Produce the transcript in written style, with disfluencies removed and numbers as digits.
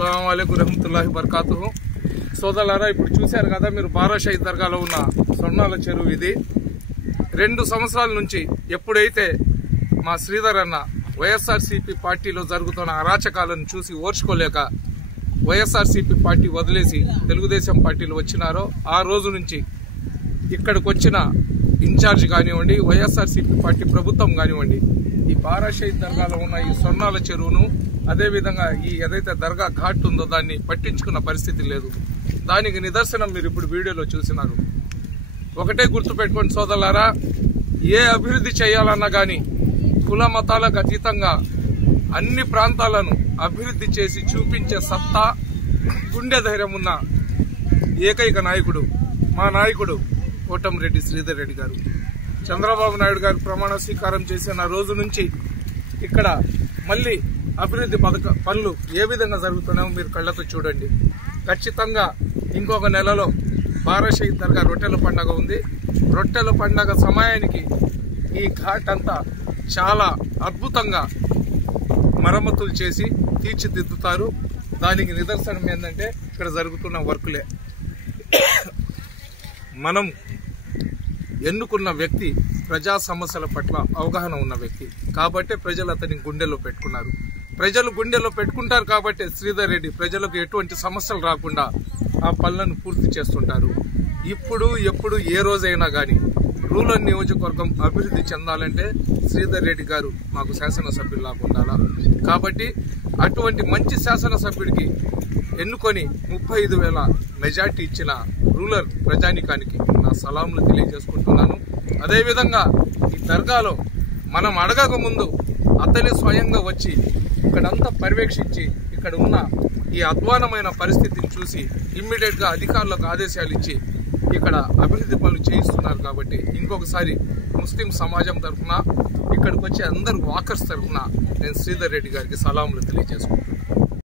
అస్సలాము అలైకుం రహమతుల్లాహి బర్కాతుహు. సోదరులారా, ఇప్పుడు చూశారు కదా మీరు బారా షహీద్ దర్గాలో ఉన్న స్వర్ణాల చెరువు ఇది. 2 సంవత్సరాల నుంచి ఎప్పుడైతే మా శ్రీధర్ అన్న వైఎస్ఆర్సీపీ పార్టీలో జరుగుతున్న అరాచకాలను చూసి ఓర్చుకోలేక వైఎస్ఆర్సీపీ పార్టీ వదిలేసి తెలుగుదేశం పార్టీలో వచ్చినారో ఆ రోజు నుంచి ఇక్కడికి వచ్చిన ఇన్ఛార్జ్ కానివ్వండి, వైఎస్ఆర్సీపీ పార్టీ ప్రభుత్వం కానివ్వండి, ఈ బారా షహీద్ దర్గాలో ఉన్న ఈ స్వర్ణాల చెరువును, అదేవిధంగా ఈ ఏదైతే దర్గా ఘాట్ ఉందో దాన్ని పట్టించుకున్న పరిస్థితి లేదు. దానికి నిదర్శనం మీరు ఇప్పుడు వీడియోలో చూసినారు. ఒకటే గుర్తుపెట్టుకోండి సోదరులారా, ఏ అభివృద్ధి చేయాలన్నా కానీ కుల మతాలకు అతీతంగా అన్ని ప్రాంతాలను అభివృద్ధి చేసి చూపించే సత్తా, గుండె ధైర్యం ఉన్న ఏకైక నాయకుడు మా నాయకుడు కోటంరెడ్డి శ్రీధర్ రెడ్డి గారు. చంద్రబాబు నాయుడు గారు ప్రమాణ స్వీకారం చేసిన రోజు నుంచి ఇక్కడ మళ్ళీ అభివృద్ధి పనులు ఏ విధంగా జరుగుతున్నాయో మీరు కళ్ళతో చూడండి. ఖచ్చితంగా ఇంకొక నెలలో బారా షహీద్ దర్గా రొట్టెల పండగ ఉంది. రొట్టెల పండగ సమయానికి ఈ ఘాట్ అంతా చాలా అద్భుతంగా మరమ్మతులు చేసి తీర్చిదిద్దుతారు. దానికి నిదర్శనం ఏంటంటే ఇక్కడ జరుగుతున్న వర్కులే. మనం ఎన్నుకున్న వ్యక్తి ప్రజా సమస్యల పట్ల అవగాహన ఉన్న వ్యక్తి కాబట్టి ప్రజలు అతని గుండెలో పెట్టుకున్నారు. ప్రజలు గుండెలో పెట్టుకుంటారు కాబట్టి శ్రీధర్ రెడ్డి ప్రజలకు ఎటువంటి సమస్యలు రాకుండా ఆ పనులను పూర్తి చేస్తుంటారు. ఇప్పుడు ఎప్పుడు ఏ రోజైనా కానీ రూరల్ నియోజకవర్గం అభివృద్ధి చెందాలంటే శ్రీధర్ రెడ్డి గారు మాకు శాసనసభ్యులాగా ఉండాలా. కాబట్టి అటువంటి మంచి శాసనసభ్యుడికి ఎన్నుకొని 35,000 మెజార్టీ ఇచ్చిన రూరల్ ప్రజానికానికి నా సలాంలు తెలియజేసుకుంటున్నాను. అదేవిధంగా ఈ దర్గాలో మనం అడగక ముందు అతని స్వయంగా వచ్చి ఇక్కడంతా పర్యవేక్షించి ఇక్కడ ఉన్న ఈ అధ్వానమైన పరిస్థితిని చూసి ఇమ్మీడియట్గా అధికారులకు ఆదేశాలు ఇచ్చి ఇక్కడ అభివృద్ధి పనులు చేయిస్తున్నారు. కాబట్టి ఇంకొకసారి ముస్లిం సమాజం తరఫున ఇక్కడికి వచ్చే అందరు వాకర్స్ తరఫున నేను శ్రీధర్ రెడ్డి గారికి సలాంలు తెలియజేసుకుంటున్నాను.